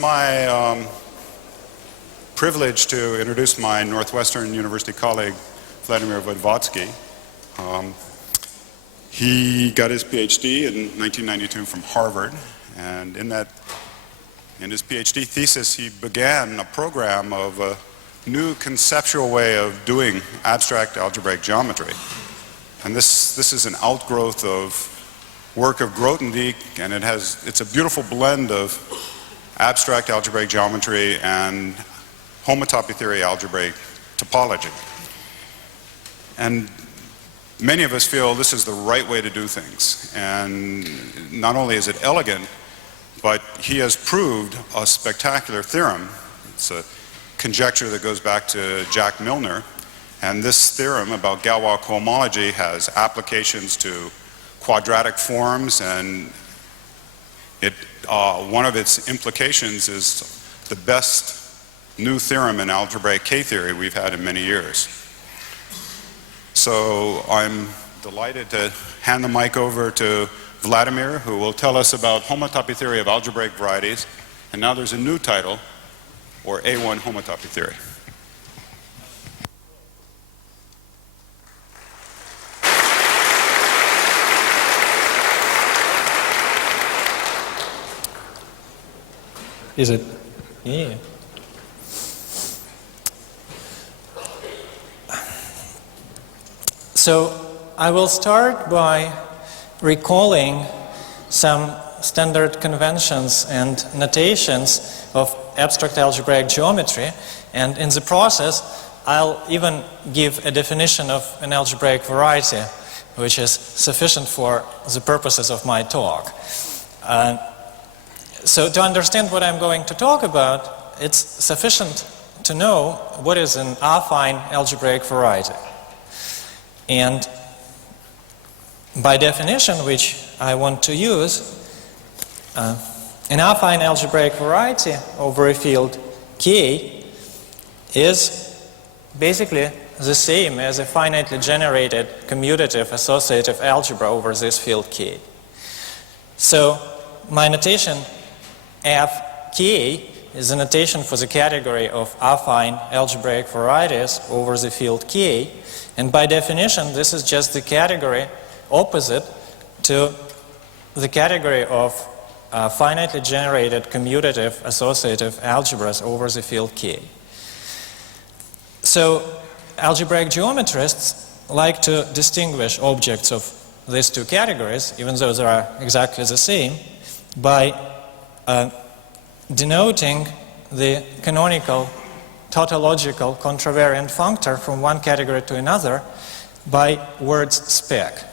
My privilege to introduce my Northwestern University colleague, Vladimir Voevodsky. He got his PhD in 1992 from Harvard, and in his PhD thesis he began a program of a new conceptual way of doing abstract algebraic geometry. And this is an outgrowth of work of Grothendieck, and it's a beautiful blend of abstract algebraic geometry and homotopy theory algebraic topology. And many of us feel this is the right way to do things. And not only is it elegant, but he has proved a spectacular theorem. It's a conjecture that goes back to Jack Milner. And this theorem about Galois cohomology has applications to quadratic forms, and one of its implications is the best new theorem in algebraic K-theory we've had in many years. So I'm delighted to hand the mic over to Vladimir, who will tell us about homotopy theory of algebraic varieties. And now there's a new title, or A1 homotopy theory. Is it? Yeah. So I will start by recalling some standard conventions and notations of abstract algebraic geometry, and in the process I'll even give a definition of an algebraic variety which is sufficient for the purposes of my talk. So to understand what I'm going to talk about, it's sufficient to know what is an affine algebraic variety. And by definition, which I want to use, an affine algebraic variety over a field K is basically the same as a finitely generated commutative associative algebra over this field K. So my notation Fk is a notation for the category of affine algebraic varieties over the field K, and by definition this is just the category opposite to the category of finitely generated commutative associative algebras over the field K. So algebraic geometrists like to distinguish objects of these two categories, even though they are exactly the same, by denoting the canonical tautological contravariant functor from one category to another by words spec.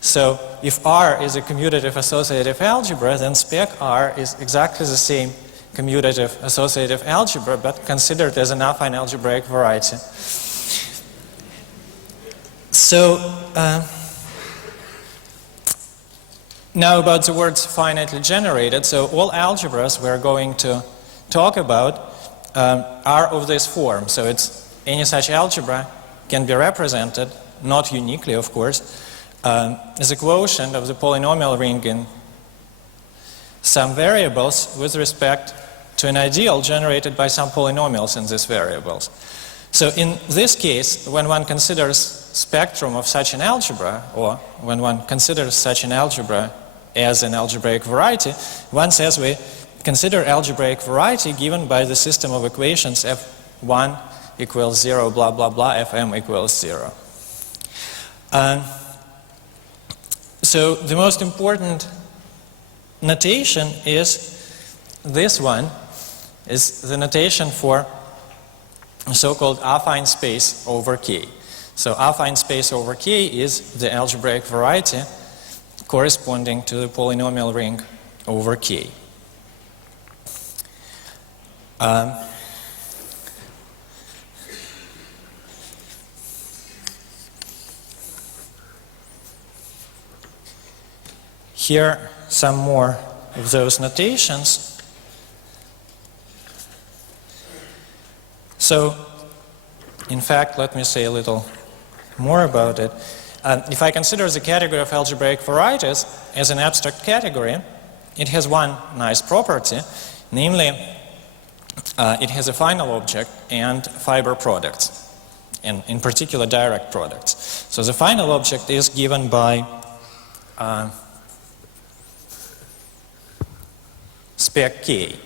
So if R is a commutative associative algebra, then spec R is exactly the same commutative associative algebra, but considered as an affine algebraic variety. So now about the words finitely generated. So all algebras we're going to talk about are of this form. So it's any such algebra can be represented, not uniquely of course, as a quotient of the polynomial ring in some variables with respect to an ideal generated by some polynomials in these variables. So in this case, when one considers spectrum of such an algebra, or when one considers such an algebra as an algebraic variety, one says we consider algebraic variety given by the system of equations f1 equals 0, blah, blah, blah, fm equals 0. So the most important notation is this one, is the notation for so-called affine space over K. So affine space over K is the algebraic variety corresponding to the polynomial ring over K. Here some more of those notations. So, in fact, let me say a little more about it. If I consider the category of algebraic varieties as an abstract category, it has one nice property. Namely, it has a final object and fiber products, and in particular direct products. So the final object is given by spec K,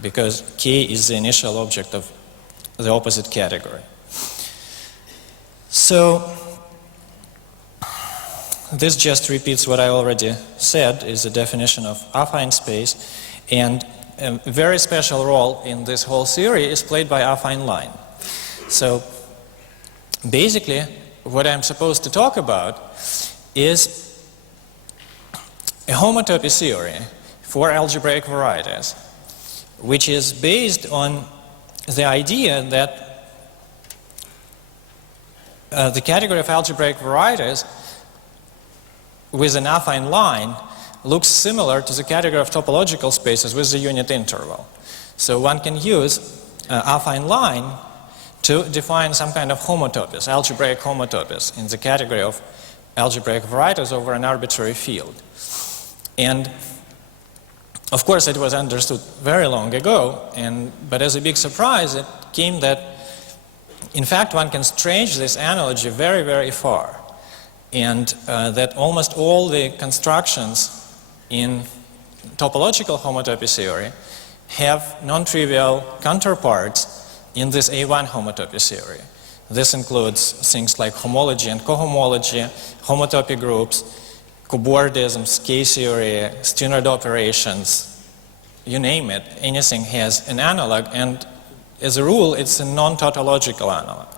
because K is the initial object of the opposite category. So this just repeats what I already said, is the definition of affine space, and a very special role in this whole theory is played by affine line. So basically, what I'm supposed to talk about is a homotopy theory for algebraic varieties, which is based on the idea that the category of algebraic varieties with an affine line looks similar to the category of topological spaces with the unit interval. So one can use affine line to define some kind of homotopies, algebraic homotopies, in the category of algebraic varieties over an arbitrary field. And of course it was understood very long ago, but as a big surprise it came that in fact one can stretch this analogy very, very far, and that almost all the constructions in topological homotopy theory have non-trivial counterparts in this A1 homotopy theory. This includes things like homology and cohomology, homotopy groups, cobordisms, K-theory, Stinard operations, you name it, anything has an analog, and as a rule it's a non-tautological analog.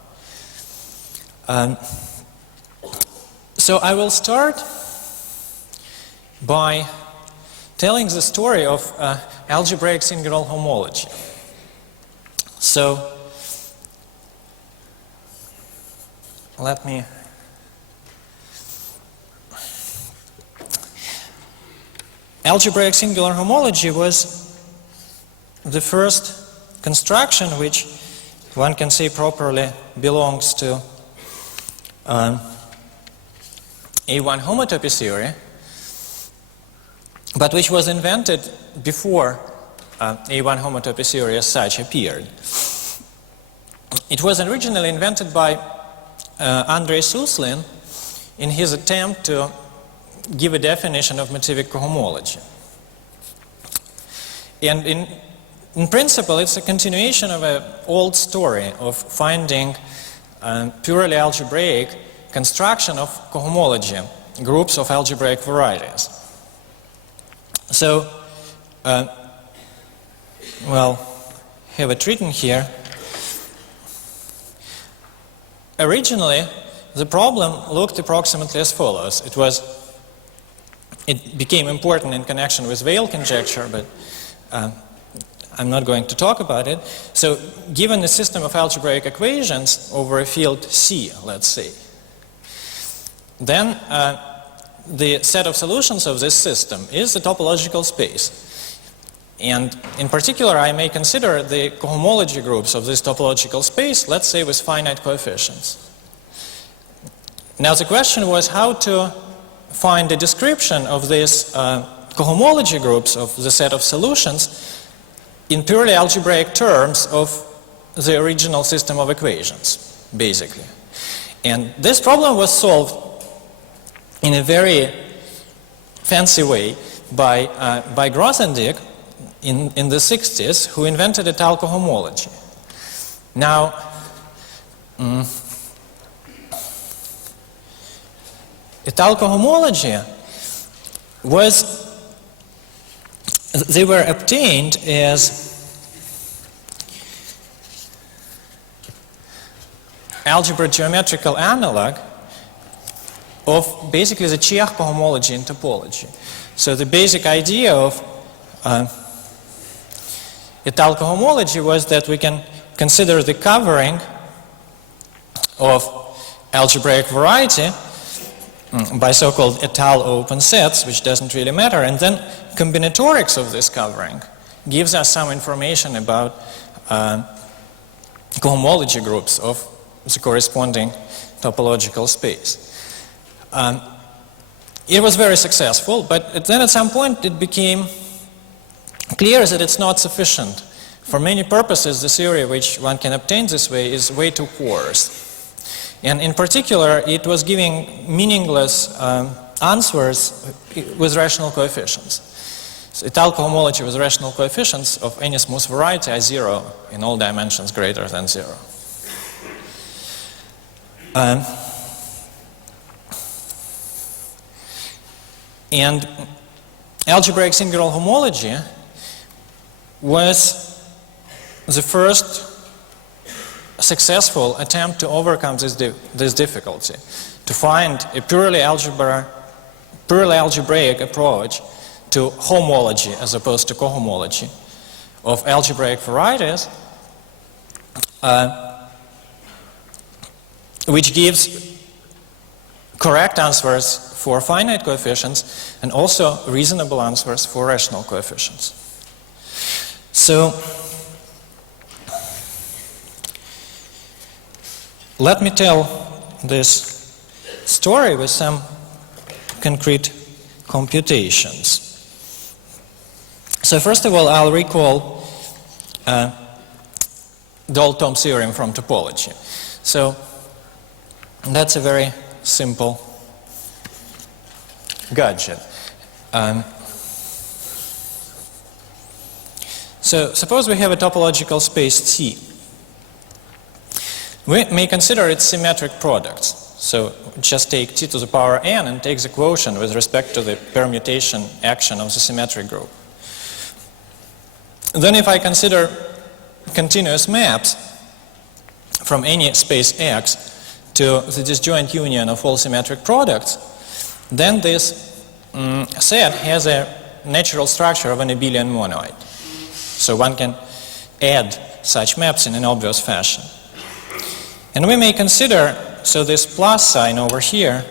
So I will start by telling the story of algebraic singular homology. So let me algebraic singular homology was the first construction which one can say properly belongs to A1 homotopy theory, but which was invented before A1 homotopy theory as such appeared. It was originally invented by Andrei Suslin in his attempt to give a definition of motivic cohomology. And in principle, it's a continuation of an old story of finding purely algebraic construction of cohomology, groups of algebraic varieties. So, well, have it written here. Originally, the problem looked approximately as follows. It became important in connection with Weil conjecture, but I'm not going to talk about it. So, given a system of algebraic equations over a field C, let's say, then the set of solutions of this system is the topological space. And in particular, I may consider the cohomology groups of this topological space, let's say with finite coefficients. Now the question was how to find a description of these cohomology groups of the set of solutions in purely algebraic terms of the original system of equations, basically. And this problem was solved in a very fancy way by Grothendieck in the 60s, who invented étale cohomology. Now, étale cohomology they were obtained as algebra geometrical analog of basically the Čech cohomology in topology. So the basic idea of étale cohomology was that we can consider the covering of algebraic variety by so-called étale open sets, which doesn't really matter, and then combinatorics of this covering gives us some information about cohomology groups of the corresponding topological space. It was very successful, but then at some point it became clear is that it's not sufficient. For many purposes, the theory which one can obtain this way is way too coarse. And in particular, it was giving meaningless answers with rational coefficients. So Italco homology with rational coefficients of any smooth variety are 0 in all dimensions greater than 0. And algebraic singular homology was the first successful attempt to overcome this difficulty, to find a purely algebraic approach to homology as opposed to cohomology of algebraic varieties, which gives correct answers for finite coefficients and also reasonable answers for rational coefficients. So let me tell this story with some concrete computations. So first of all, I'll recall Dalton theorem from topology. So that's a very simple gadget. So suppose we have a topological space T. We may consider its symmetric products. So just take T to the power n and take the quotient with respect to the permutation action of the symmetric group. Then if I consider continuous maps from any space X to the disjoint union of all symmetric products, then this set has a natural structure of an abelian monoid. So one can add such maps in an obvious fashion. And we may consider, so this plus sign over here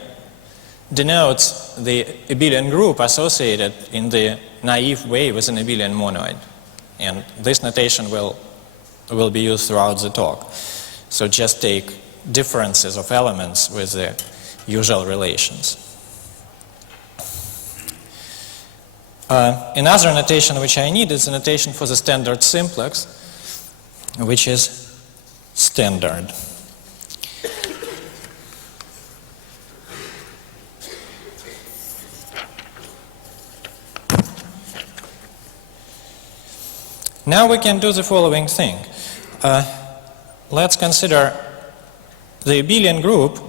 denotes the abelian group associated in the naive way with an abelian monoid. And this notation will be used throughout the talk. So just take differences of elements with the usual relations. Another notation which I need is a notation for the standard simplex, which is standard. Now we can do the following thing. Let's consider the abelian group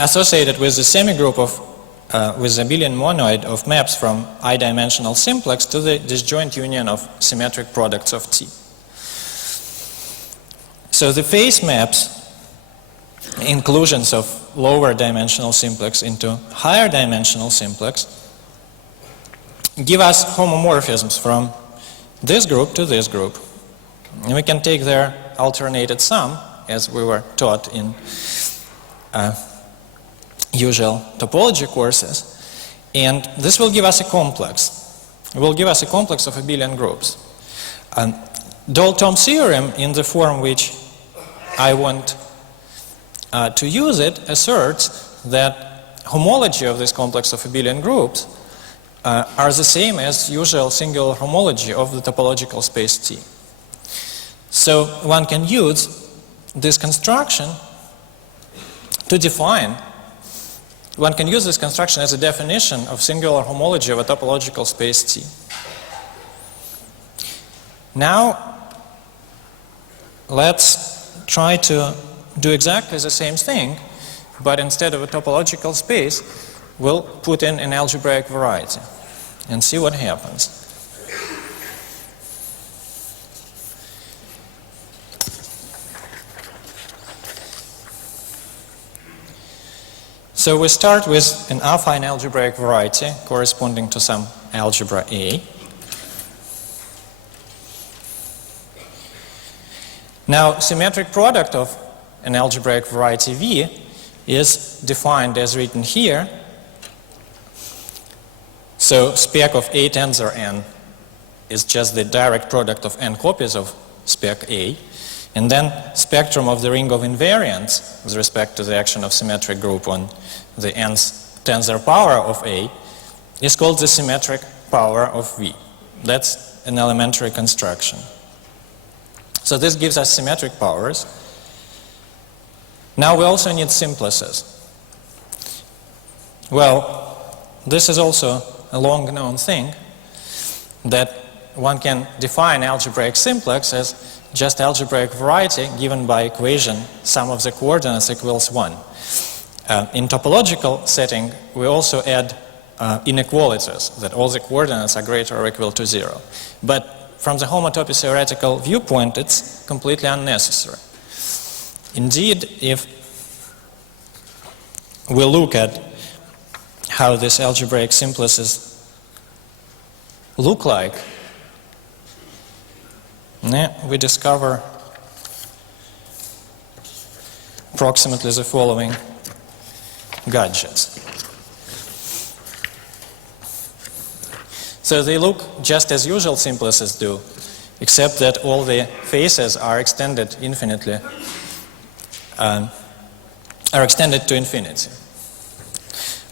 associated with the semigroup of with the abelian monoid of maps from I-dimensional simplex to the disjoint union of symmetric products of T. So the phase maps, inclusions of lower dimensional simplex into higher dimensional simplex, give us homomorphisms from this group to this group. And we can take their alternated sum, as we were taught in usual topology courses, and this will give us a complex. It will give us a complex of abelian groups. Dalton's theorem, in the form which I want to use it, asserts that homology of this complex of abelian groups are the same as usual singular homology of the topological space T. So one can use this construction to define, one can use this construction as a definition of singular homology of a topological space T. Now let's try to do exactly the same thing, but instead of a topological space, we'll put in an algebraic variety and see what happens. So we start with an affine algebraic variety corresponding to some algebra A. Now, symmetric product of an algebraic variety V is defined as written here. So spec of A tensor n is just the direct product of n copies of spec A. And then spectrum of the ring of invariants with respect to the action of symmetric group on the nth tensor power of A is called the symmetric power of V. That's an elementary construction. So this gives us symmetric powers. Now we also need simplices. Well, this is also a long-known thing, that one can define algebraic simplex as just algebraic variety given by equation sum of the coordinates equals 1. In topological setting, we also add inequalities, that all the coordinates are greater or equal to 0. But from the homotopy theoretical viewpoint, it's completely unnecessary. Indeed, if we look at how these algebraic simplices look like, we discover approximately the following gadgets. So they look just as usual simplices do, except that all the faces are extended infinitely, are extended to infinity.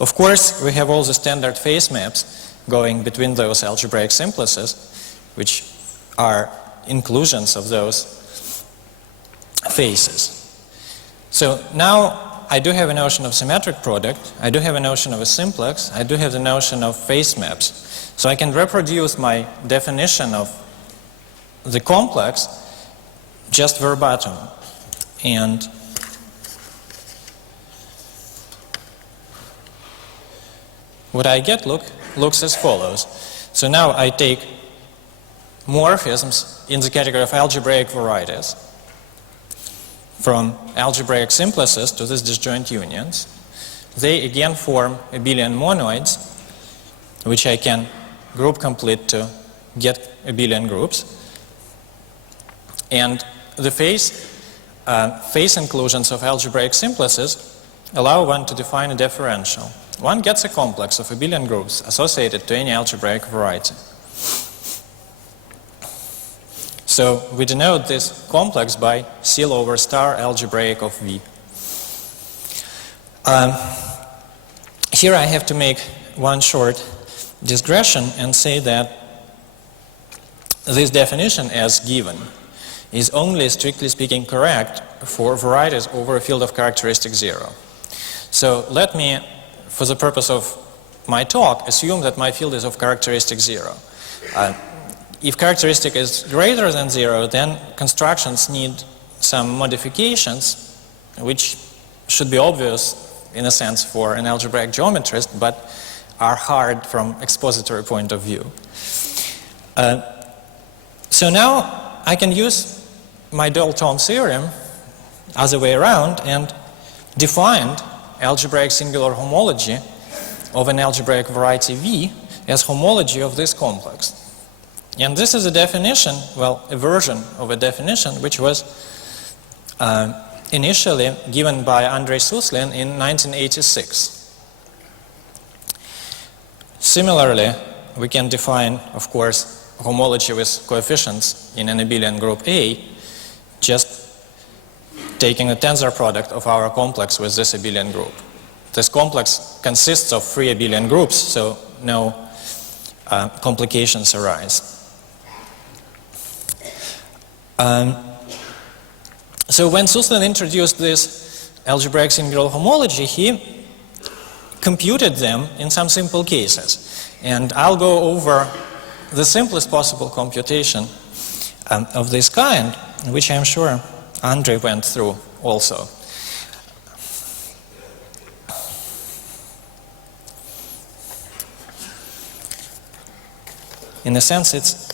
Of course, we have all the standard face maps going between those algebraic simplices, which are inclusions of those faces. So now I do have a notion of symmetric product, I do have a notion of a simplex, I do have the notion of face maps. So I can reproduce my definition of the complex just verbatim. And what I get looks as follows. So now I take morphisms in the category of algebraic varieties, from algebraic simplices to these disjoint unions. They again form abelian monoids, which I can group complete to get abelian groups. And the face inclusions of algebraic simplices allow one to define a differential. One gets a complex of abelian groups associated to any algebraic variety. So we denote this complex by CL over star algebraic of V. Here I have to make one short digression and say that this definition as given is only, strictly speaking, correct for varieties over a field of characteristic 0. So let me, for the purpose of my talk, assume that my field is of characteristic 0. If characteristic is greater than 0, then constructions need some modifications, which should be obvious in a sense for an algebraic geometrist, but are hard from expository point of view. So now I can use my Dalton theorem other way around and define algebraic singular homology of an algebraic variety V as homology of this complex. And this is a definition, well, a version of a definition which was initially given by Andrei Suslin in 1986. Similarly, we can define, of course, homology with coefficients in an abelian group A, just taking a tensor product of our complex with this abelian group. This complex consists of 3 abelian groups, so no complications arise. So when Suslin introduced this algebraic singular homology, he computed them in some simple cases. And I'll go over the simplest possible computation of this kind, which I'm sure Andrei went through also. In a sense, it's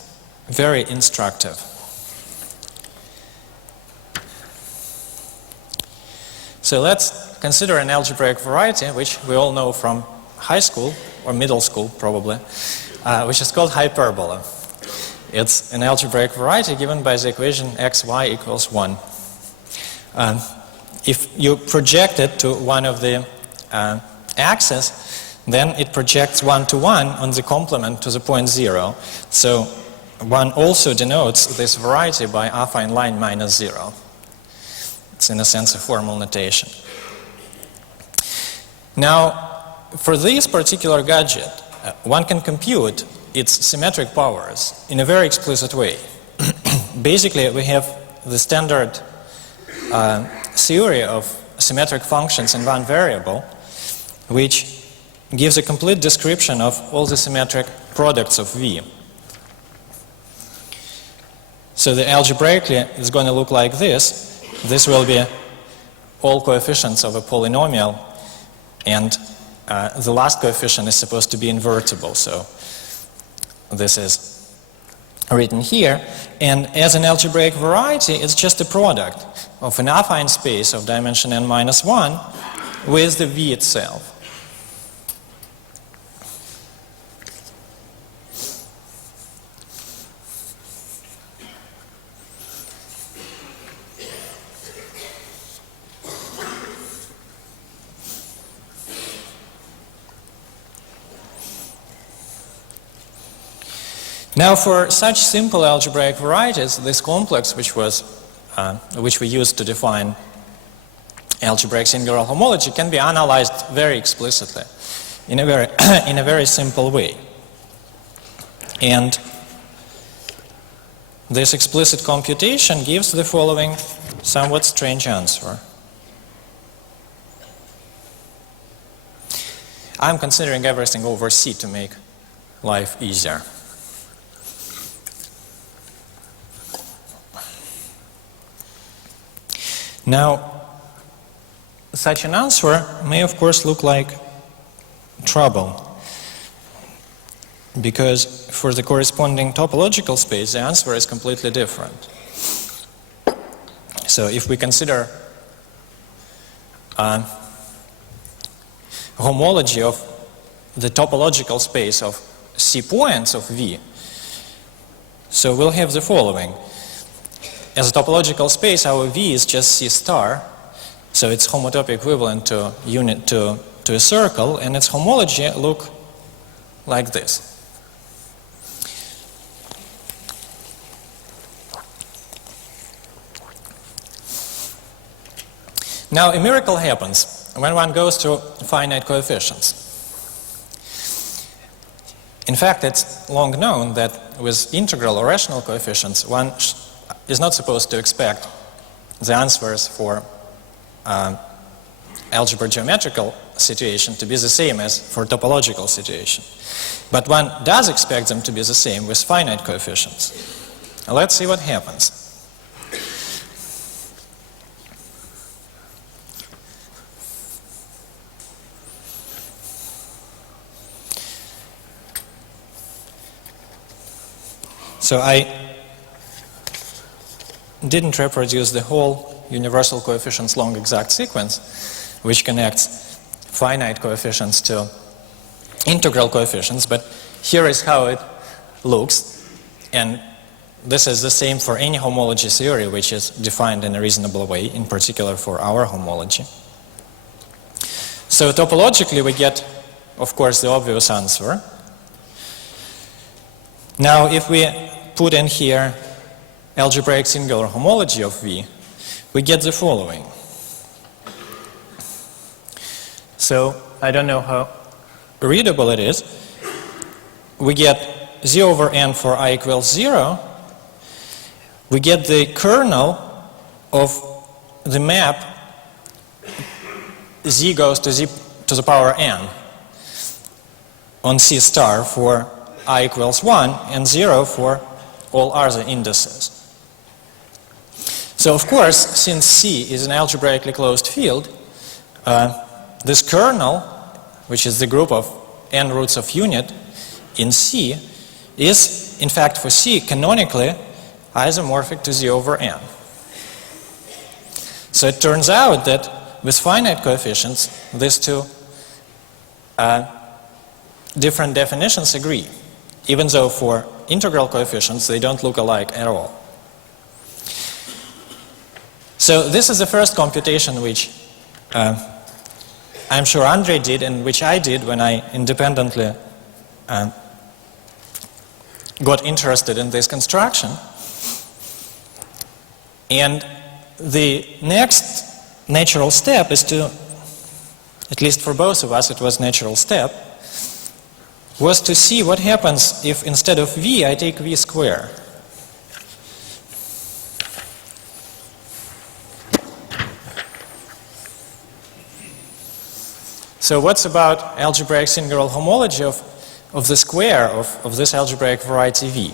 very instructive. So let's consider an algebraic variety, which we all know from high school, or middle school probably, which is called hyperbola. It's an algebraic variety given by the equation xy equals 1. If you project it to one of the axes, then it projects 1 to 1 on the complement to the point 0. So one also denotes this variety by affine line minus 0. It's in a sense a formal notation. Now, for this particular gadget, one can compute its symmetric powers in a very explicit way. Basically, we have the standard theory of symmetric functions in one variable, which gives a complete description of all the symmetric products of V. So the algebraically is going to look like this. This will be all coefficients of a polynomial, and the last coefficient is supposed to be invertible. So this is written here. And as an algebraic variety, it's just a product of an affine space of dimension n minus 1 with the V itself. Now, for such simple algebraic varieties, this complex, which we used to define algebraic singular homology, can be analyzed very explicitly in a very simple way. And this explicit computation gives the following somewhat strange answer. I'm considering everything over C to make life easier. Now, such an answer may of course look like trouble, because for the corresponding topological space the answer is completely different. So if we consider homology of the topological space of C points of V, so we'll have the following. As a topological space, our V is just C star, so its homotopy equivalent to a circle, and its homology look like this. Now, a miracle happens when one goes to finite coefficients. In fact, it's long known that with integral or rational coefficients, one is not supposed to expect the answers for algebra geometrical situation to be the same as for topological situation. But one does expect them to be the same with finite coefficients. Let's see what happens. So I didn't reproduce the whole universal coefficients long exact sequence, which connects finite coefficients to integral coefficients, but here is how it looks, and this is the same for any homology theory which is defined in a reasonable way, in particular for our homology. So topologically we get, of course, the obvious answer. Now if we put in here algebraic singular homology of V, we get the following. So I don't know how readable it is. We get Z over n for I equals 0. We get the kernel of the map Z goes to Z to the power n on C star for I equals 1 and 0 for all other indices. So of course, since C is an algebraically closed field, this kernel, which is the group of n roots of unit in C, is in fact for C canonically isomorphic to Z over n. So it turns out that with finite coefficients, these two different definitions agree, even though for integral coefficients they don't look alike at all. So this is the first computation which I'm sure Andre did and which I did when I independently got interested in this construction. And the next natural step is to, at least for both of us it was natural step, was to see what happens if instead of v I take v square. So what's about algebraic singular homology of the square of this algebraic variety v?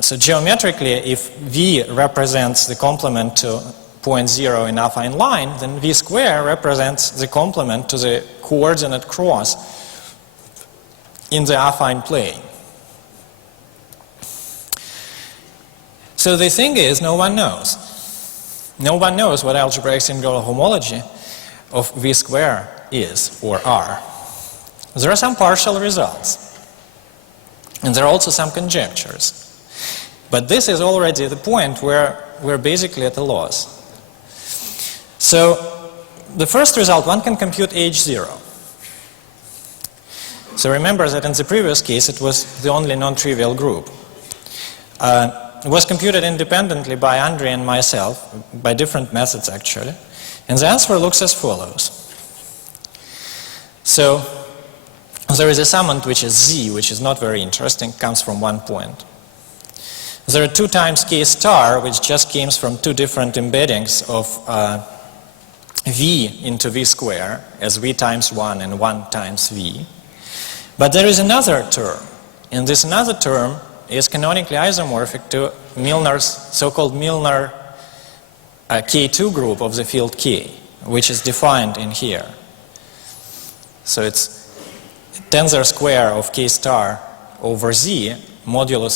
So geometrically, if v represents the complement to point 0 in affine line, then v square represents the complement to the coordinate cross in the affine plane. So the thing is, no one knows. No one knows what algebraic singular homology of v square is or are. There are some partial results, and there are also some conjectures. But this is already the point where we're basically at a loss. So the first result, one can compute H0. So remember that in the previous case it was the only non-trivial group. It was computed independently by Andrei and myself, by different methods actually, and the answer looks as follows. So there is a summand which is z, which is not very interesting, comes from one point. There are 2 times k star, which just comes from 2 different embeddings of v into v square as v times 1 and 1 times v. But there is another term, and this another term is canonically isomorphic to Milnor's so-called Milnor K2 group of the field K, which is defined in here. So it's tensor square of k star over z modulo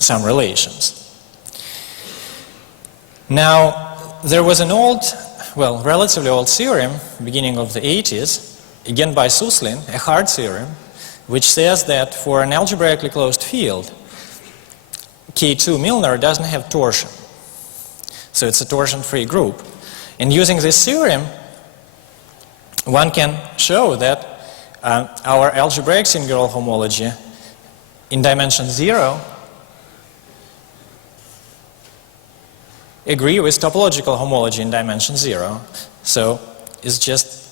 some relations. Now, there was an old, well, relatively old theorem, beginning of the 80s, again by Suslin, a hard theorem, which says that for an algebraically closed field, K2 Milnor doesn't have torsion. So it's a torsion-free group. And using this theorem, one can show that our algebraic singular homology in dimension 0 agree with topological homology in dimension 0. So it's just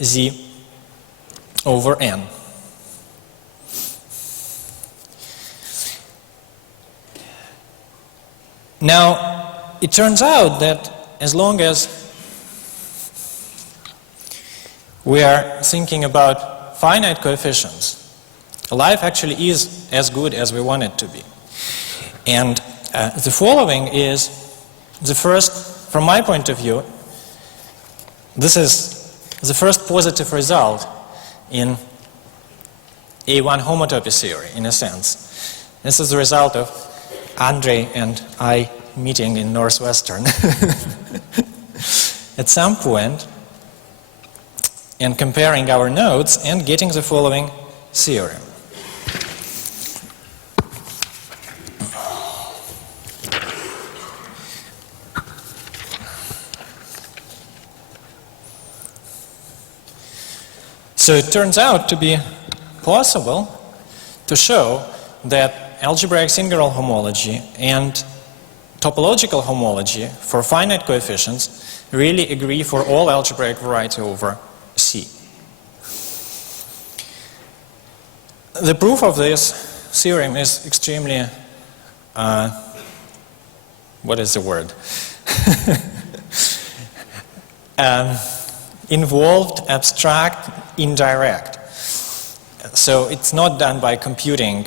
z over n. Now, it turns out that as long as we are thinking about finite coefficients, life actually is as good as we want it to be. And the following is the first, from my point of view, this is the first positive result in A1 homotopy theory, in a sense. This is the result of Andrei and I meeting in Northwestern at some point and comparing our notes and getting the following theorem. So it turns out to be possible to show that algebraic singular homology and topological homology for finite coefficients really agree for all algebraic variety over C. The proof of this theorem is extremely, what is the word? Involved, abstract, indirect. So it's not done by computing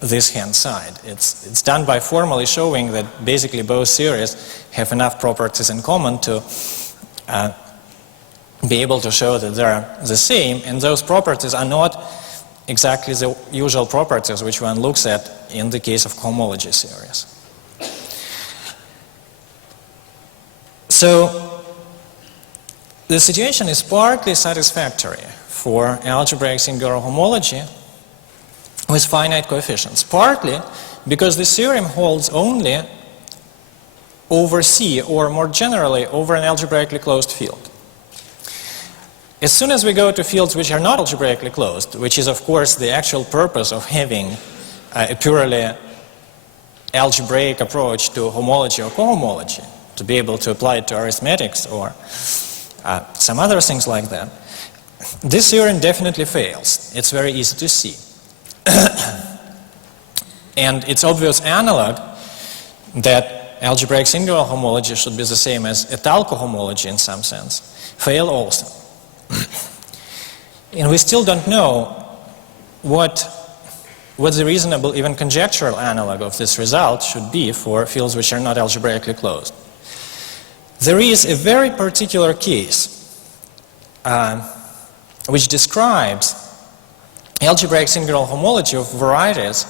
this hand side. It's done by formally showing that basically both theories have enough properties in common to be able to show that they're the same, and those properties are not exactly the usual properties which one looks at in the case of homology theories. So the situation is partly satisfactory for algebraic singular homology with finite coefficients, partly because the theorem holds only over C, or more generally over an algebraically closed field. As soon as we go to fields which are not algebraically closed, which is of course the actual purpose of having a purely algebraic approach to homology or cohomology, to be able to apply it to arithmetics or some other things like that, This theorem definitely fails. It's very easy to see. And its obvious analog, that algebraic singular homology should be the same as Etalco homology in some sense, fail also. And we still don't know what the reasonable, even conjectural analog of this result should be for fields which are not algebraically closed. There is a very particular case which describes algebraic singular homology of varieties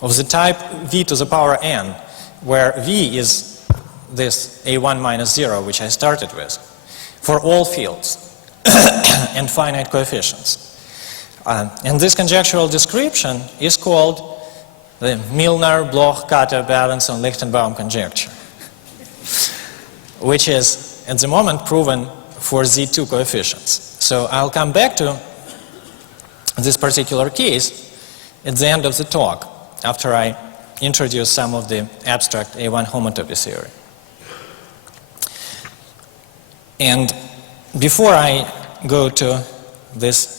of the type v to the power n, where v is this a1 minus 0, which I started with, for all fields and finite coefficients. And this conjectural description is called the Milnor, Bloch, Kater, Balanson, Lichtenbaum conjecture, which is at the moment proven for Z2 coefficients. So I'll come back to this particular case at the end of the talk, after I introduce some of the abstract A1 homotopy theory. And before I go to this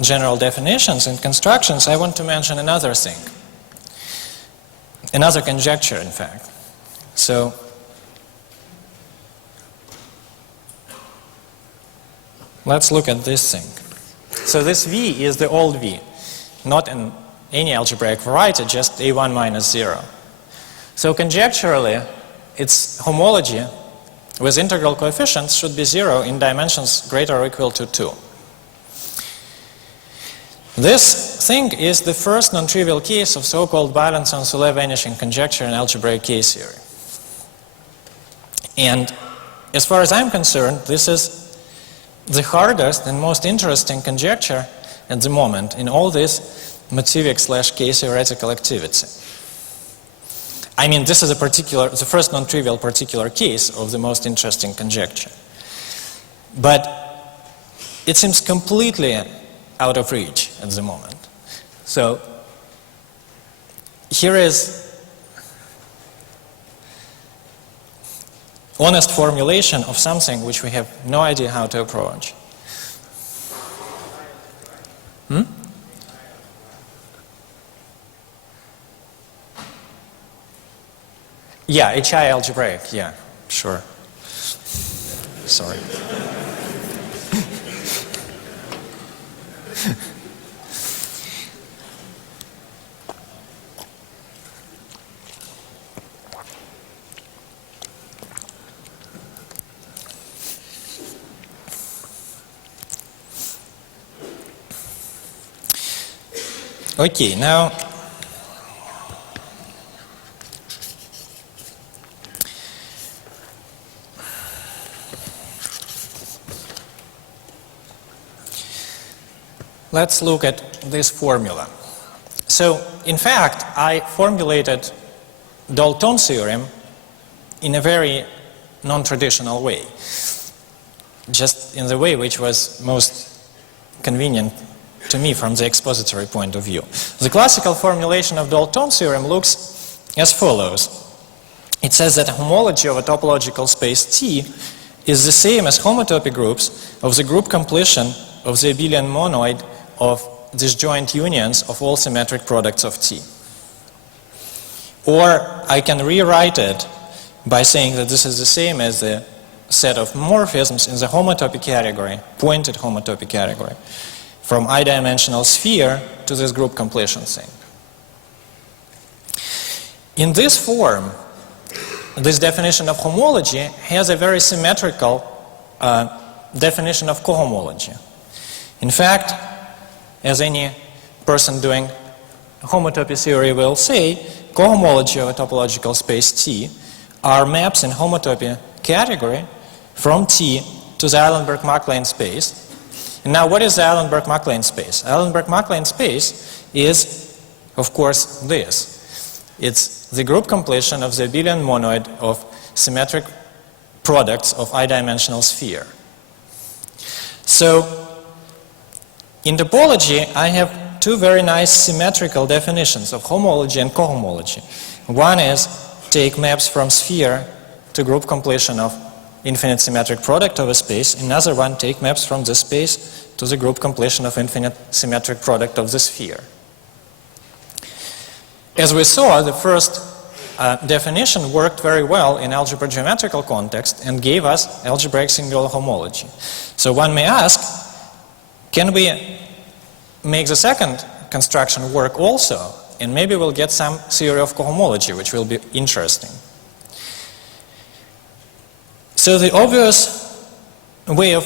general definitions and constructions, I want to mention another thing, another conjecture, in fact. So let's look at this thing. So this V is the old V, not in any algebraic variety, just A1 minus 0. So conjecturally, its homology with integral coefficients should be 0 in dimensions greater or equal to 2. This thing is the first non-trivial case of so-called Balanson-Sulla vanishing conjecture in algebraic case theory. And as far as I'm concerned, this is the hardest and most interesting conjecture at the moment in all this motivic/case theoretical activity. I mean, this is the first non-trivial particular case of the most interesting conjecture. But it seems completely out of reach at the moment. So here is honest formulation of something which we have no idea how to approach. Yeah, HI algebraic, yeah, sure. Sorry. Okay, now let's look at this formula. So, in fact, I formulated Dalton's theorem in a very non-traditional way, just in the way which was most convenient to me from the expository point of view. The classical formulation of Dalton's theorem looks as follows. It says that homology of a topological space T is the same as homotopy groups of the group completion of the abelian monoid of disjoint unions of all symmetric products of T. Or I can rewrite it by saying that this is the same as the set of morphisms in the homotopy category, pointed homotopy category, from I-dimensional sphere to this group completion thing. In this form, this definition of homology has a very symmetrical definition of cohomology. In fact, as any person doing homotopy theory will say, cohomology of a topological space T are maps in homotopy category from T to the Eilenberg-MacLane space. And now, what is the Eilenberg-MacLane space? Eilenberg-MacLane space is, of course, this. It's the group completion of the abelian monoid of symmetric products of I-dimensional sphere. So, in topology, I have two very nice symmetrical definitions of homology and cohomology. One is take maps from sphere to group completion of infinite symmetric product of a space, another one take maps from this space to the group completion of infinite symmetric product of the sphere. As we saw, the first definition worked very well in algebra geometrical context and gave us algebraic singular homology. So one may ask, can we make the second construction work also? And maybe we'll get some theory of cohomology, which will be interesting. So the obvious way of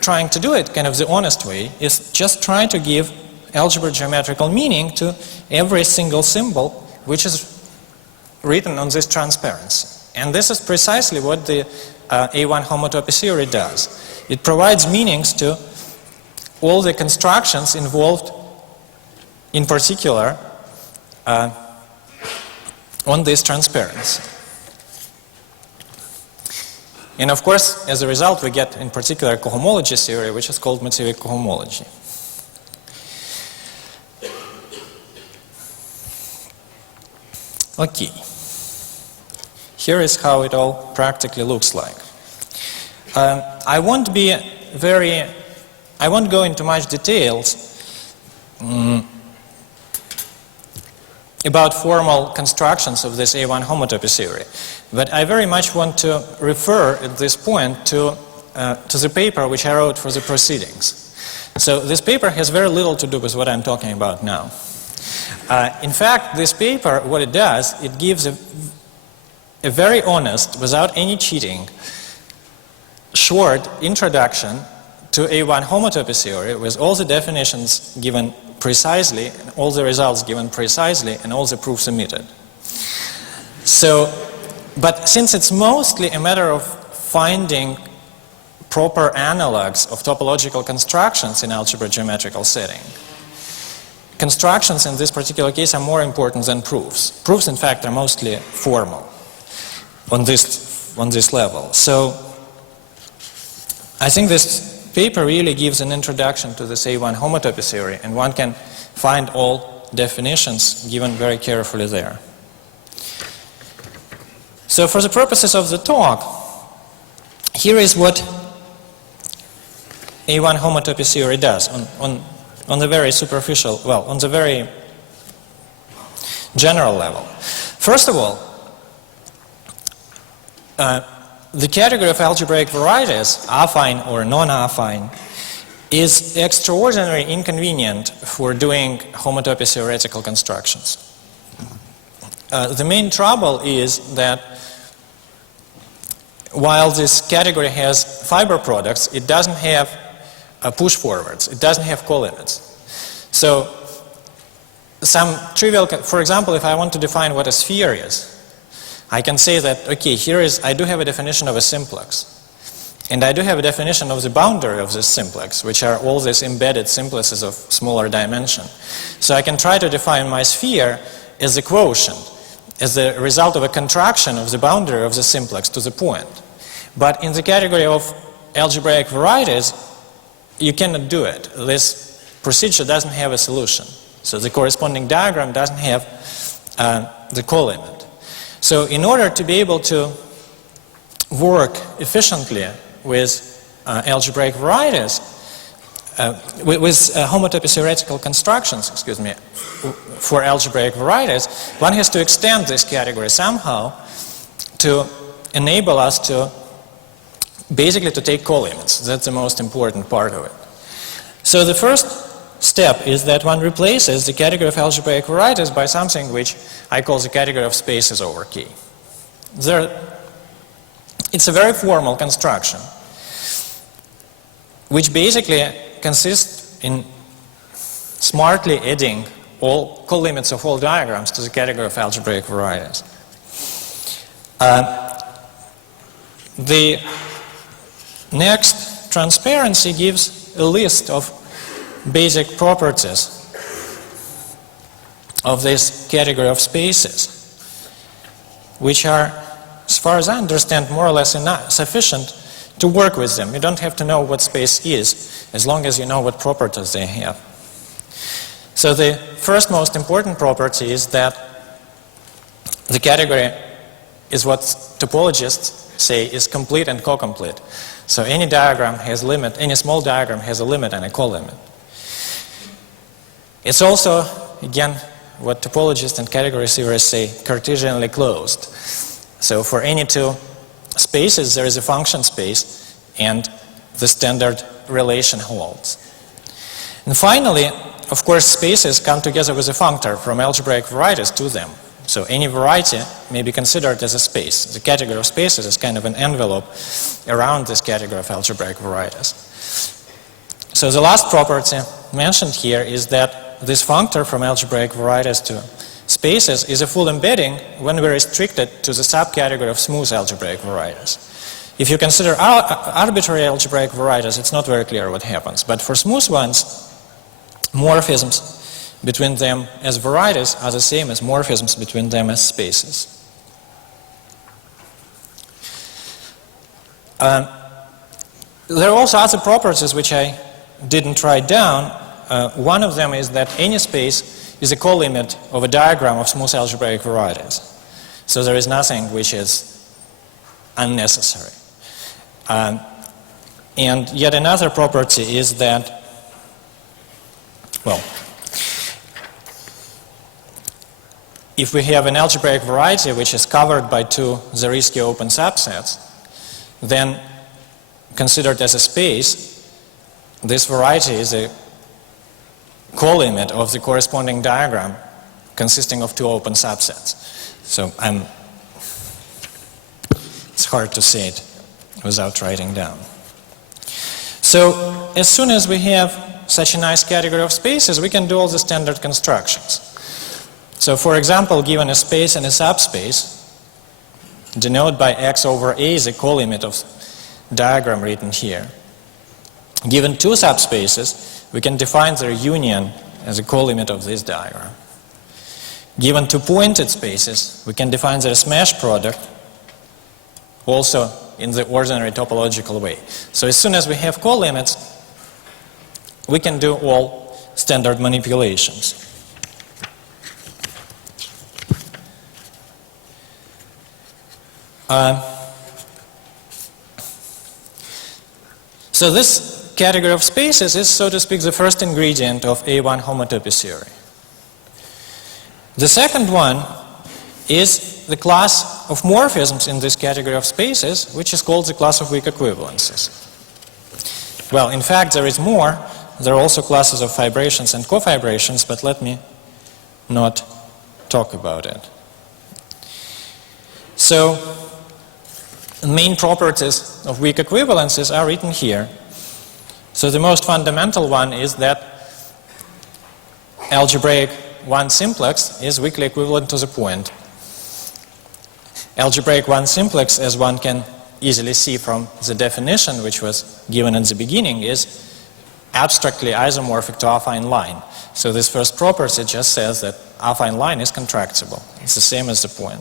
trying to do it, kind of the honest way, is just try to give algebra geometrical meaning to every single symbol which is written on this transparency. And this is precisely what the A1 homotopy theory does. It provides meanings to all the constructions involved, in particular, on this transparency. And of course, as a result, we get in particular cohomology theory, which is called motivic cohomology. Okay. Here is how it all practically looks like. I won't go into much details about formal constructions of this A1 homotopy theory, but I very much want to refer at this point to the paper which I wrote for the proceedings. So this paper has very little to do with what I'm talking about now. In fact, this paper, what it does, it gives a very honest, without any cheating, short introduction to A1 homotopy theory with all the definitions given precisely, and all the results given precisely, and all the proofs omitted. So, but since it's mostly a matter of finding proper analogs of topological constructions in algebra geometrical setting, constructions in this particular case are more important than proofs. Proofs, in fact, are mostly formal on this level. So I think this paper really gives an introduction to this A1 homotopy theory, and one can find all definitions given very carefully there. So for the purposes of the talk, here is what A1 homotopy theory does on the very superficial, well, on the very general level. First of all, the category of algebraic varieties, affine or non-affine, is extraordinarily inconvenient for doing homotopy theoretical constructions. The main trouble is that while this category has fiber products, it doesn't have push forwards, it doesn't have colimits. So some trivial, for example, if I want to define what a sphere is, I can say that, okay, I do have a definition of a simplex. And I do have a definition of the boundary of this simplex, which are all these embedded simplexes of smaller dimension. So I can try to define my sphere as a quotient, as the result of a contraction of the boundary of the simplex to the point. But in the category of algebraic varieties, you cannot do it. This procedure doesn't have a solution. So the corresponding diagram doesn't have the colimit. So in order to be able to work efficiently with algebraic varieties, with homotopy theoretical constructions, for algebraic varieties, one has to extend this category somehow to enable us to basically to take colimits. That's the most important part of it. So the first step is that one replaces the category of algebraic varieties by something which I call the category of spaces over K. It's a very formal construction, which basically consists in smartly adding all colimits of all diagrams to the category of algebraic varieties. The next transparency gives a list of basic properties of this category of spaces, which are, as far as I understand, more or less sufficient to work with them. You don't have to know what space is, as long as you know what properties they have. So the first most important property is that the category is what topologists say, is complete and co-complete. So any diagram has limit, any small diagram has a limit and a co-limit. It's also, again, what topologists and category theorists say, Cartesianly closed. So for any two spaces, there is a function space, and the standard relation holds. And finally, of course, spaces come together with a functor from algebraic varieties to them. So any variety may be considered as a space. The category of spaces is kind of an envelope around this category of algebraic varieties. So the last property mentioned here is that this functor from algebraic varieties to spaces is a full embedding when we restrict it to the subcategory of smooth algebraic varieties. If you consider arbitrary algebraic varieties, it's not very clear what happens. But for smooth ones, morphisms between them as varieties are the same as morphisms between them as spaces. There are also other properties which I didn't write down. One of them is that any space is a co-limit of a diagram of smooth algebraic varieties. So there is nothing which is unnecessary. And yet another property is that, well, if we have an algebraic variety which is covered by two Zariski open subsets, then considered as a space, this variety is a co-limit of the corresponding diagram consisting of two open subsets. So it's hard to say it without writing down. So as soon as we have such a nice category of spaces, we can do all the standard constructions. So for example, given a space and a subspace, denote by x over a is a co-limit of diagram written here. Given two subspaces, we can define their union as a co-limit of this diagram. Given two pointed spaces, we can define their smash product also in the ordinary topological way. So as soon as we have co-limits, we can do all standard manipulations. So this category of spaces is, so to speak, the first ingredient of A1 homotopy theory. The second one is the class of morphisms in this category of spaces, which is called the class of weak equivalences. Well, in fact, there is more. There are also classes of fibrations and cofibrations, but let me not talk about it. So, the main properties of weak equivalences are written here. So the most fundamental one is that algebraic 1 simplex is weakly equivalent to the point. Algebraic 1 simplex, as one can easily see from the definition which was given at the beginning, is abstractly isomorphic to affine line. So this first property just says that affine line is contractible. It's the same as the point.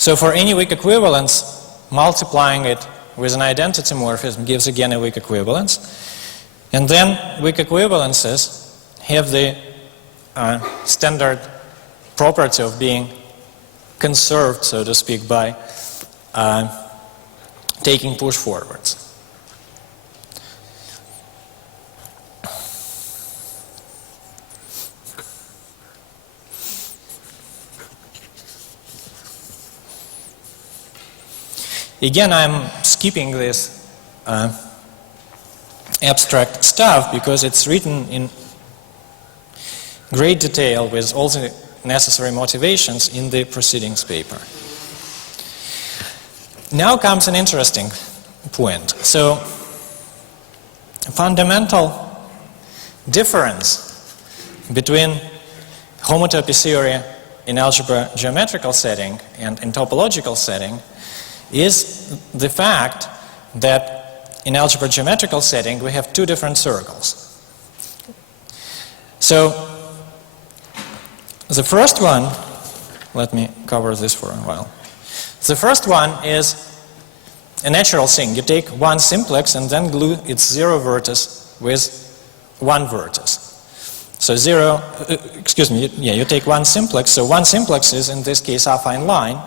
So for any weak equivalence, multiplying it with an identity morphism gives again a weak equivalence. And then weak equivalences have the standard property of being conserved, so to speak, by taking push forwards. Again, I'm skipping this abstract stuff because it's written in great detail with all the necessary motivations in the proceedings paper. Now comes an interesting point. So, a fundamental difference between homotopy theory in algebra geometrical setting and in topological setting is the fact that in algebra geometrical setting we have two different circles. So the first one, let me cover this for a while. The first one is a natural thing. You take one simplex and then glue its zero vertex with one vertex. So you take one simplex. So one simplex is, in this case, affine line.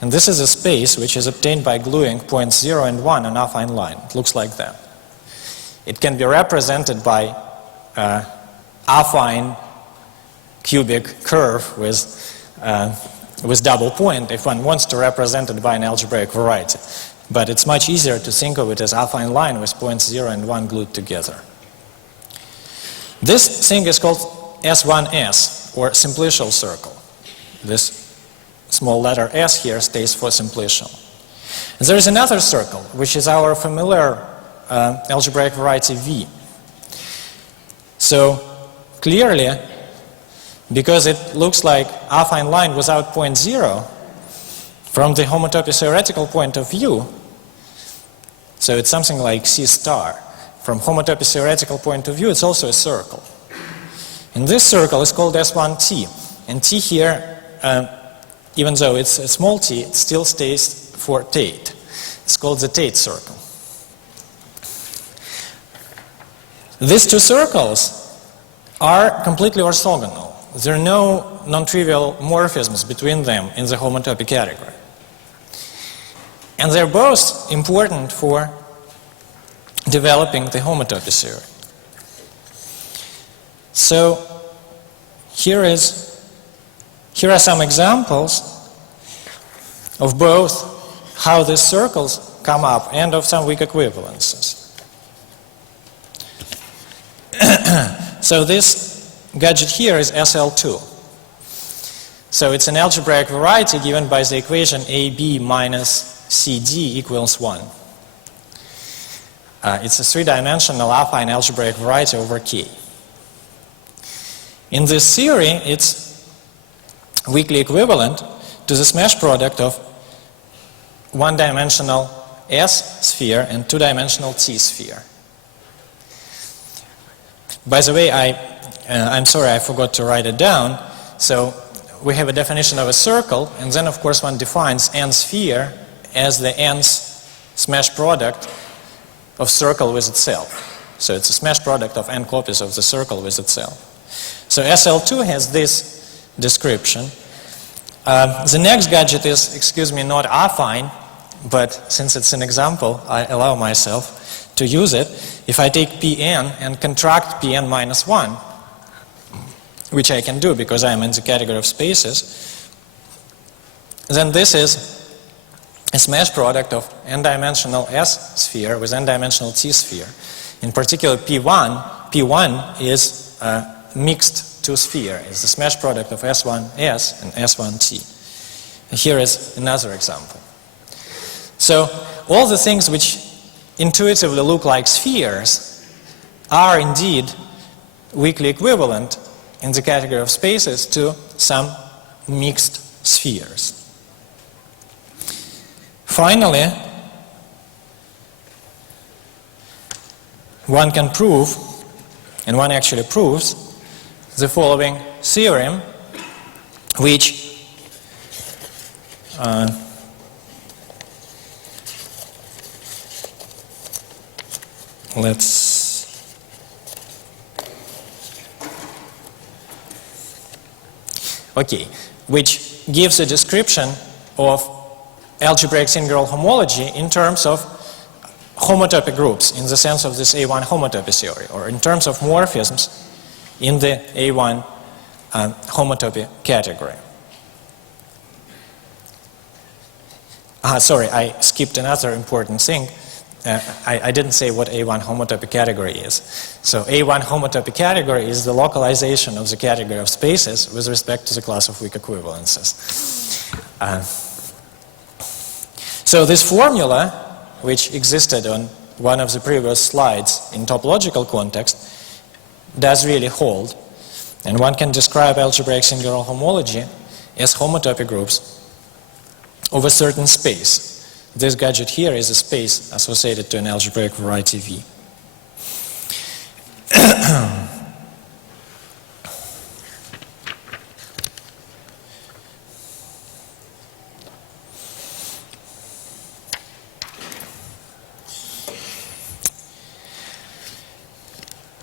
And this is a space which is obtained by gluing points 0 and 1 on affine line. It looks like that. It can be represented by affine cubic curve with double point if one wants to represent it by an algebraic variety. But it's much easier to think of it as affine line with points 0 and 1 glued together. This thing is called S1S, or simplicial circle. This small letter S here stays for simplicial. And there is another circle, which is our familiar algebraic variety V. So clearly, because it looks like affine line without point 0, from the homotopy theoretical point of view, so it's something like C star. From homotopy theoretical point of view, it's also a circle. And this circle is called S1T. And T here, even though it's a small t, it still stays for Tate. It's called the Tate circle. These two circles are completely orthogonal. There are no non-trivial morphisms between them in the homotopy category. And they're both important for developing the homotopy theory. So here are some examples of both how these circles come up and of some weak equivalences. So this gadget here is SL2. So it's an algebraic variety given by the equation AB minus CD equals 1. It's a three-dimensional affine algebraic variety over K. In this theory, it's weakly equivalent to the smash product of one-dimensional S sphere and two-dimensional T sphere. By the way, I'm sorry, I forgot to write it down. So we have a definition of a circle, and then of course one defines n sphere as the nth smash product of circle with itself. So it's a smash product of n copies of the circle with itself. So SL2 has this description. The next gadget is, excuse me, not affine, but since it's an example, I allow myself to use it. If I take Pn and contract Pn minus 1, which I can do because I am in the category of spaces, then this is a smash product of n-dimensional S sphere with n-dimensional T sphere. In particular, P1 is a mixed two-sphere. It's the smash product of S1S and S1T. And here is another example. So all the things which intuitively look like spheres are indeed weakly equivalent in the category of spaces to some mixed spheres. Finally, one can prove, and one actually proves, the following theorem, which which gives a description of algebraic singular homology in terms of homotopy groups, in the sense of this A1 homotopy theory, or in terms of morphisms in the A1 homotopy category. Sorry, I skipped another important thing. I didn't say what A1 homotopy category is. So A1 homotopy category is the localization of the category of spaces with respect to the class of weak equivalences. So this formula, which existed on one of the previous slides in topological context, does really hold. And one can describe algebraic singular homology as homotopy groups of a certain space. This gadget here is a space associated to an algebraic variety V.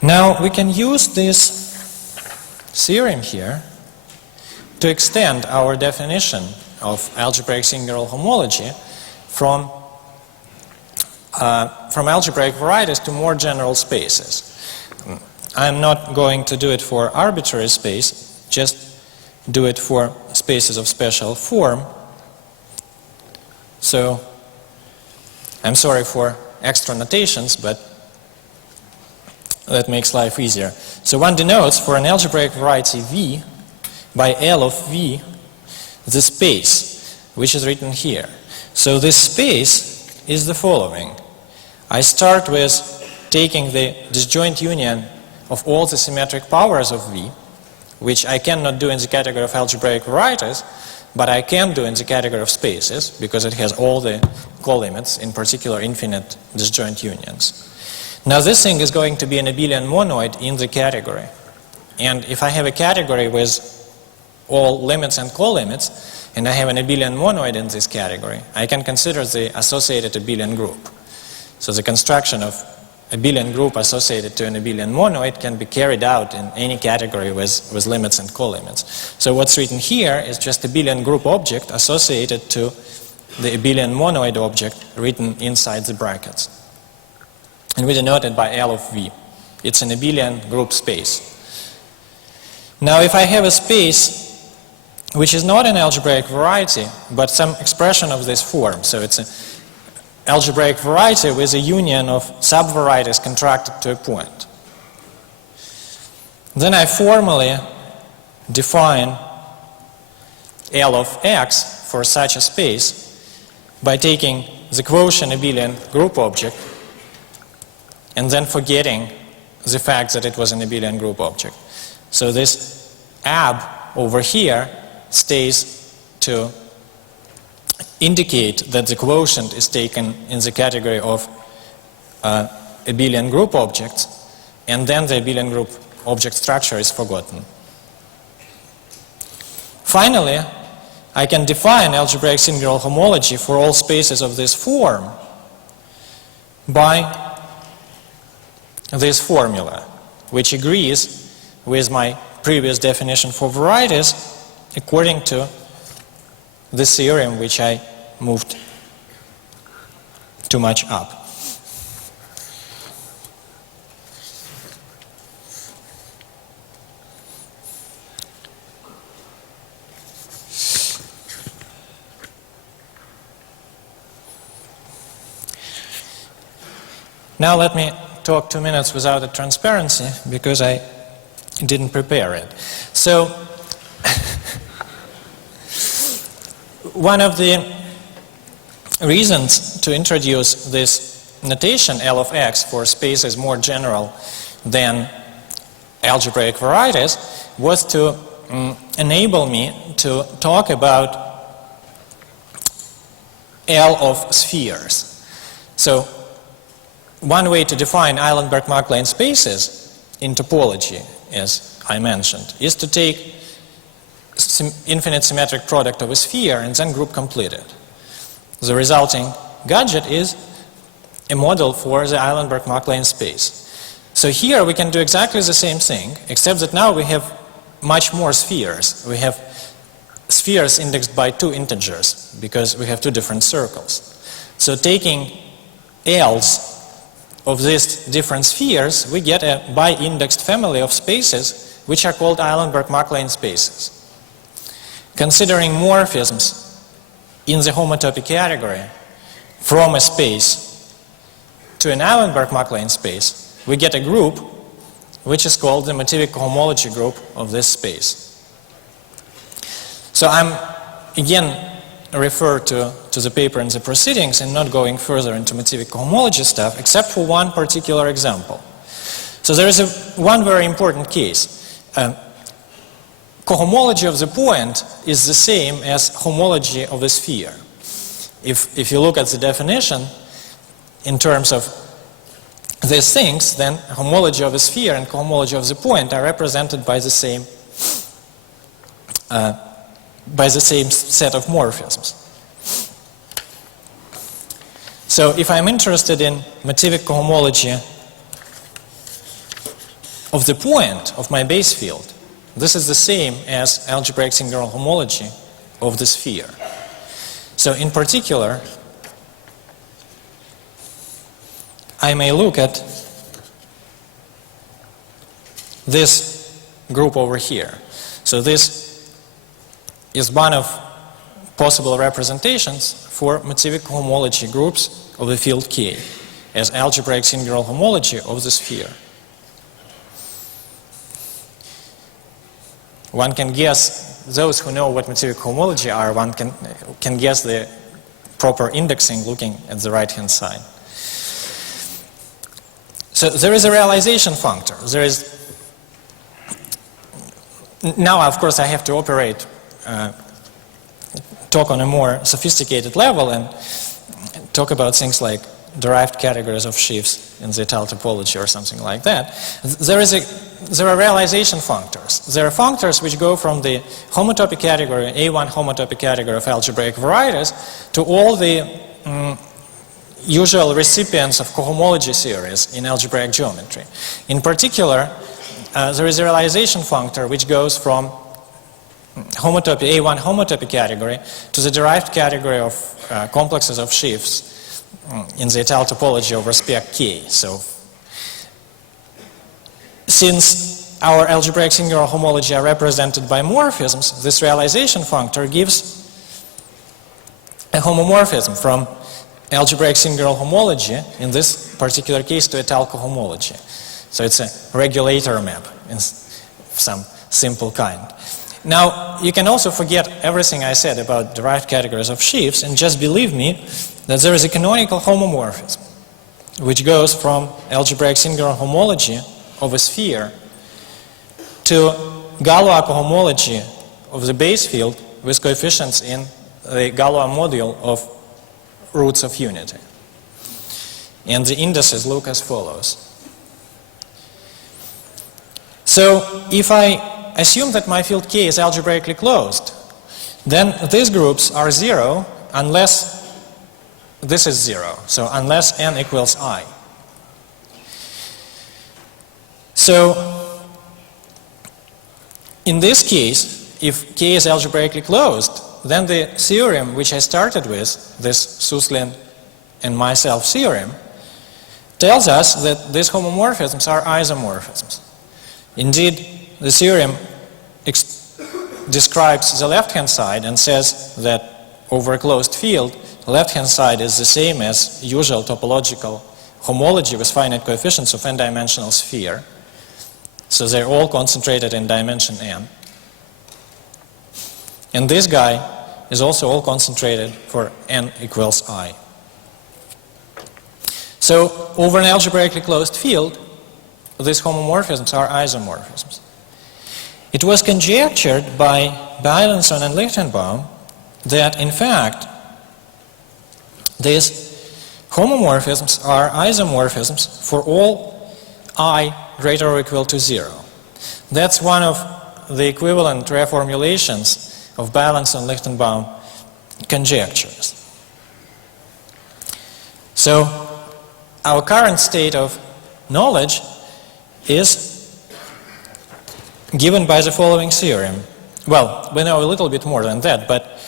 Now we can use this serum here to extend our definition of algebraic singular homology from algebraic varieties to more general spaces. I'm not going to do it for arbitrary space, just do it for spaces of special form. So I'm sorry for extra notations, but that makes life easier. So one denotes for an algebraic variety V by L of V the space, which is written here. So this space is the following. I start with taking the disjoint union of all the symmetric powers of V, which I cannot do in the category of algebraic varieties, but I can do in the category of spaces, because it has all the colimits, in particular infinite disjoint unions. Now this thing is going to be an abelian monoid in the category. And if I have a category with all limits and colimits, and I have an abelian monoid in this category, I can consider the associated abelian group. So the construction of abelian group associated to an abelian monoid can be carried out in any category with limits and colimits. So what's written here is just abelian group object associated to the abelian monoid object written inside the brackets. And we denote it by L of V. It's an abelian group space. Now if I have a space which is not an algebraic variety, but some expression of this form, so it's an algebraic variety with a union of subvarieties contracted to a point, then I formally define L of X for such a space by taking the quotient abelian group object and then forgetting the fact that it was an abelian group object. So this ab over here stays to indicate that the quotient is taken in the category of abelian group objects, and then the abelian group object structure is forgotten. Finally, I can define algebraic singular homology for all spaces of this form by this formula, which agrees with my previous definition for varieties according to the theorem which I moved too much up. Now let me talk 2 minutes without a transparency, because I didn't prepare it. So one of the reasons to introduce this notation L of X for spaces more general than algebraic varieties was to enable me to talk about L of spheres. So one way to define Eilenberg-MacLane spaces in topology, as I mentioned, is to take infinite symmetric product of a sphere and then group complete it. The resulting gadget is a model for the Eilenberg-MacLane space. So here we can do exactly the same thing, except that now we have much more spheres. We have spheres indexed by 2 integers, because we have 2 different circles. So taking L's of these different spheres, we get a bi-indexed family of spaces which are called Eilenberg-MacLane spaces. Considering morphisms in the homotopy category from a space to an Eilenberg-MacLane space, we get a group which is called the motivic cohomology group of this space. So I'm again refer to the paper in the proceedings and not going further into motivic cohomology stuff, except for one particular example. So there is one very important case. Cohomology of the point is the same as homology of the sphere. If you look at the definition in terms of these things, then homology of a sphere and cohomology of the point are represented by the same set of morphisms. So if I'm interested in motivic cohomology of the point of my base field, this is the same as algebraic singular homology of the sphere. So in particular, I may look at this group over here. So this is one of possible representations for motivic homology groups of the field K as algebraic singular homology of the sphere. One can guess, those who know what motivic homology are, one can guess the proper indexing looking at the right-hand side. So there is a realization functor. There is, now of course I have to operate, talk on a more sophisticated level and talk about things like derived categories of sheaves in the Étale topology or something like that. There are realization functors. There are functors which go from the homotopy category, A1 homotopy category of algebraic varieties, to all the usual recipients of cohomology theories in algebraic geometry. In particular, there is a realization functor which goes from homotopy, A1 homotopy category to the derived category of complexes of sheaves in the Étale topology over spec K. So, since our algebraic singular homology are represented by morphisms, this realization functor gives a homomorphism from algebraic singular homology, in this particular case, to Étale cohomology. So it's a regulator map in some simple kind. Now, you can also forget everything I said about derived categories of sheaves and just believe me that there is a canonical homomorphism which goes from algebraic singular homology of a sphere to Galois cohomology of the base field with coefficients in the Galois module of roots of unity. And the indices look as follows. So if I assume that my field K is algebraically closed, then these groups are zero unless this is zero, so unless n equals I. So in this case, if K is algebraically closed, then the theorem which I started with, this Suslin and myself theorem, tells us that these homomorphisms are isomorphisms. Indeed, the theorem describes the left-hand side and says that over a closed field, the left-hand side is the same as usual topological homology with finite coefficients of n-dimensional sphere. So they're all concentrated in dimension n. And this guy is also all concentrated for n equals I. So over an algebraically closed field, these homomorphisms are isomorphisms. It was conjectured by Evanston and Lichtenbaum that in fact these homomorphisms are isomorphisms for all I greater or equal to 0. That's one of the equivalent reformulations of Evanston and Lichtenbaum conjectures. So our current state of knowledge is given by the following theorem. Well, we know a little bit more than that, but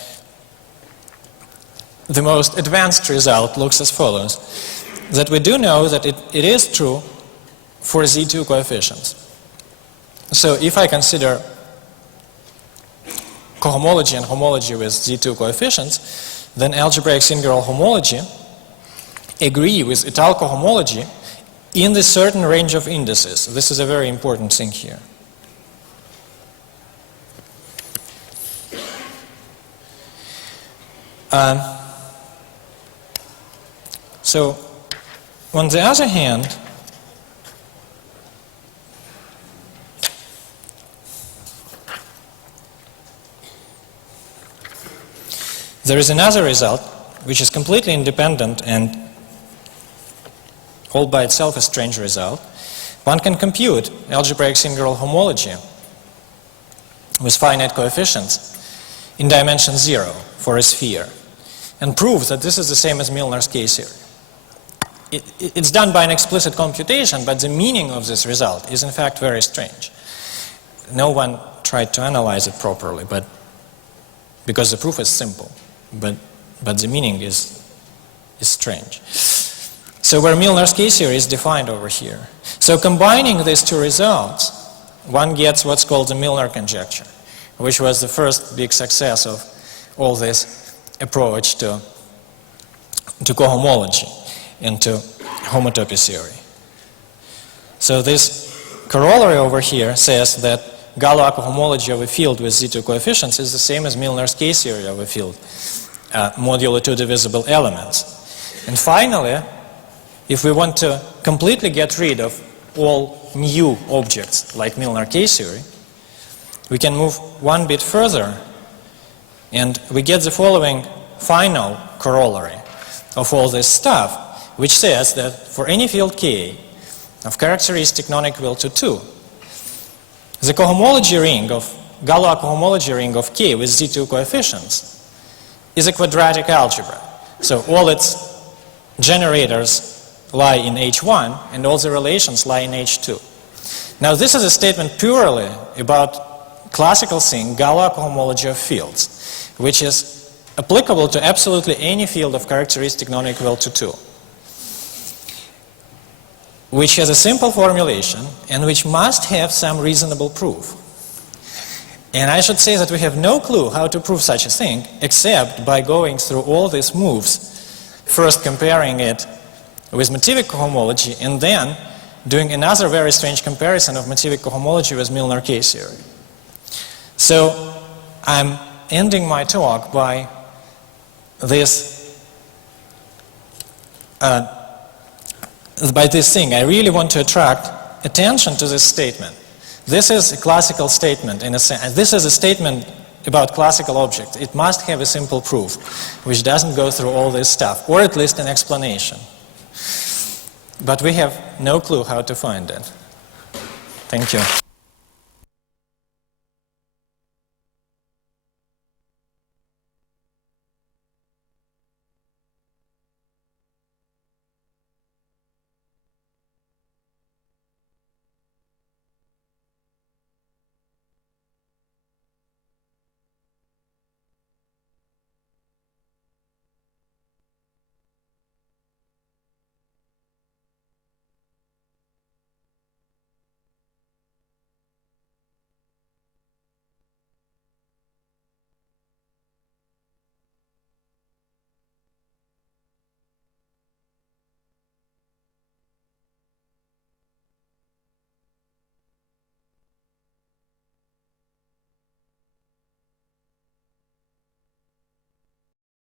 the most advanced result looks as follows. That we do know that it is true for Z2 coefficients. So if I consider cohomology and homology with Z2 coefficients, then algebraic singular homology agree with Étale cohomology in the certain range of indices. This is a very important thing here. So, on the other hand, there is another result which is completely independent and all by itself a strange result. One can compute algebraic singular homology with finite coefficients in dimension 0 for a sphere and prove that this is the same as Milnor's K theory. It's done by an explicit computation, but the meaning of this result is in fact very strange. No one tried to analyze it properly, but because the proof is simple, but the meaning is strange. So where Milnor's K-series is defined over here. So combining these two results, one gets what's called the Milnor conjecture, which was the first big success of all this approach to cohomology and to homotopy theory. So this corollary over here says that Galois cohomology of a field with Z2 coefficients is the same as Milnor's K-series of a field, modulo 2 divisible elements. And finally, if we want to completely get rid of all new objects like Milnor K-series, we can move one bit further and we get the following final corollary of all this stuff, which says that for any field K of characteristic non-equal to 2, the cohomology ring of Galois cohomology ring of K with Z2 coefficients is a quadratic algebra. So all its generators lie in H1 and all the relations lie in H2. Now this is a statement purely about classical thing, Galois cohomology of fields, which is applicable to absolutely any field of characteristic non-equal to 2, which has a simple formulation and which must have some reasonable proof. And I should say that we have no clue how to prove such a thing except by going through all these moves, first comparing it with motivic cohomology and then doing another very strange comparison of motivic cohomology with Milnor K-series. So I'm ending my talk by this thing. I really want to attract attention to this statement. This is a classical statement in a sense. This is a statement about classical objects. It must have a simple proof, which doesn't go through all this stuff, or at least an explanation. But we have no clue how to find it. Thank you.